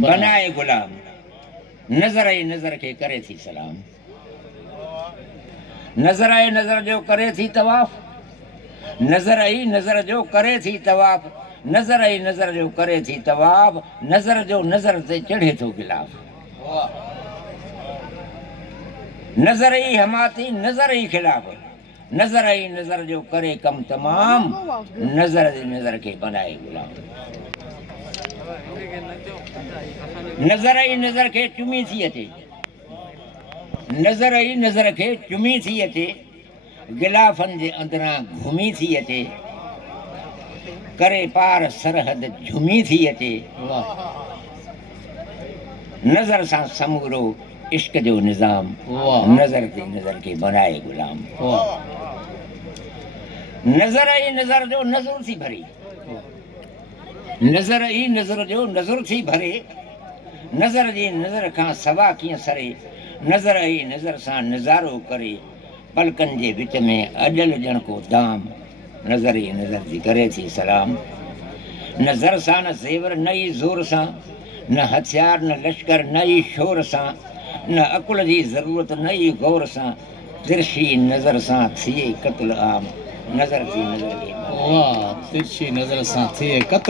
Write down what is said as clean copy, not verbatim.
बनाए गुलाम नज़र आई नज़र खे करे थी सलाम नज़र आई नज़र जो करे थी तवाफ़ नज़र आई नज़र जो करे थी तवाफ़ नज़र आई नज़र जो करे थी तवाफ़ नज़र जो नज़र ते चढ़े थो गिलाफ नज़र आई हमाती नज़र आई खिलाफ नज़र आई नज़र जो करे कम तमाम नज़र जी नज़र खे बनाए गुलाम नज़र आई नज़र खे चुमी थी अचे नज़र आई नज़र खे चुमी थी अचे गिलाफ़नि जे अंदरां घुमी थी अचे करे पार सरहद झुमी थी अचे नज़र सां समूरो इश्क जो निज़ाम नज़र ते नज़र खे बनाए गुलाम नज़र आई नज़र जो नज़र थी भरे नज़र आई नज़र जो नज़र थी भरे नज़र जी नज़र खां सवा कीअं सरे नज़र आई नज़र सां नज़ारो करे पलकनि जे विच में अजल ॼण को दाम नज़र ई नज़र जी करे थी सलाम नज़र सां न ज़ेवर न ई ज़ोर सां न हथियार न लश्कर न ई शोर सां न अकुल जी ज़रूरत न ई गौर सां तिरछी नज़र सां थिए क़त्ल आम नज़र जी नज़र खे तिरछी नज़र सां थिए